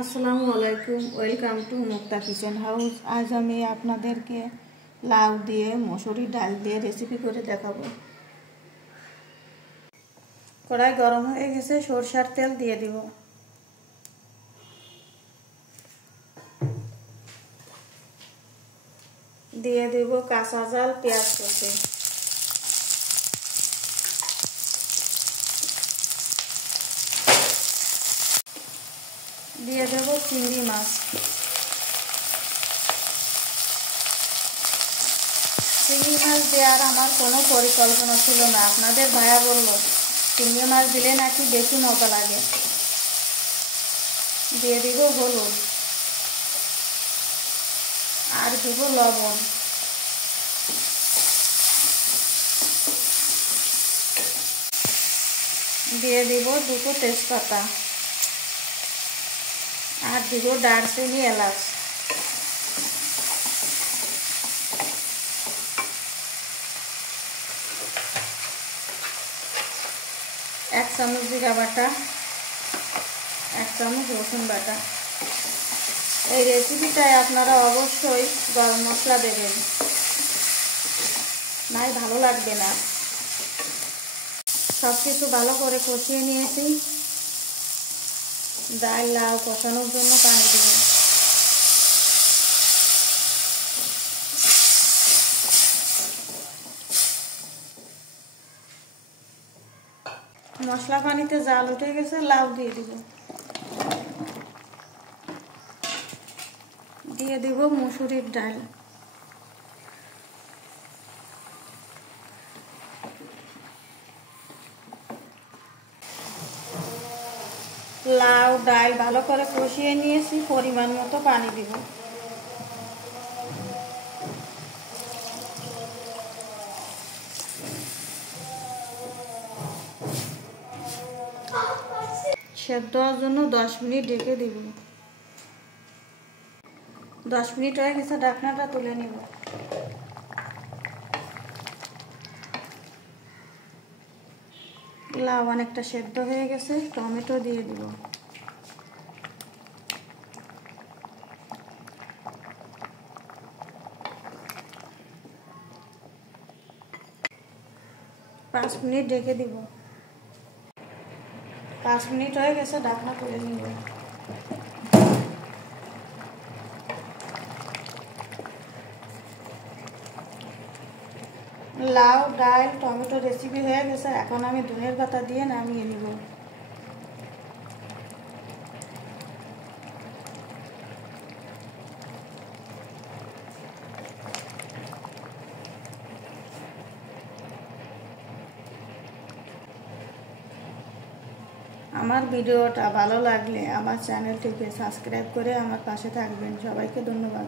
আসসালামু আলাইকুম, welcome to Mukta kitchen house. আজ আমি আপনাদেরকে লাউ দিয়ে মসুরি ডাল দিয়ে রেসিপি করে দেখাবো। কড়াই গরম হয়ে গেছে, সরষের তেল দিয়ে দিব। দিয়ে দিব কাঁচা ঝাল পেঁয়াজ কুচি। দিয়ে দেব চিংড়ি মাছ। চিংড়ি মাছ দেওয়ার আমার কোনো পরিকল্পনা ছিল না, আপনাদের ভাইয়া বলল চিংড়ি মাছ দিলে নাকি বেশি মজা লাগে। দিয়ে দিব হলুদ আর দিব লবণ। দিয়ে দিব দুটো তেজপাতা আর দিব দারচিনি এলাচ। এক চামচ জিরা বাটা, এক চামচ রসুন বাটা। এই রেসিপিটায় আপনারা অবশ্যই গরম মশলা দেবেন, নাই ভালো লাগবে না। সব কিছু ভালো করে কষিয়ে নিয়েছি। ডাল লাউ কষানোর জন্য পানি দেব। মশলা পানিতে জাল উঠে গেছে, লাউ দিয়ে দিব। দিয়ে দিব মসুরির ডাল। লাউ ডাল ভালো করে কষিয়ে নিয়েছি, পরিমাণ মতো পানি দিব। সেদ্ধ হওয়ার জন্য 10 মিনিট ঢেকে দিব। 10 মিনিট হয়ে গেছে, ঢাকনাটা তুলে নিব। লাউ অনেকটা সেদ্ধ হয়ে গেছে, টমেটো দিয়ে দিব। পাঁচ মিনিট ঢেকে দিব। 5 মিনিট হয়ে গেছে, ঢাকনা তুলে নিব। লাউ ডাল টমেটো রেসিপি হয়ে গেছে, এখন আমি ধনের পাতা দিয়ে নামিয়ে নিব। আমার ভিডিওটা ভালো লাগলে আমার চ্যানেলটিকে সাবস্ক্রাইব করে আমার পাশে থাকবেন। সবাইকে ধন্যবাদ।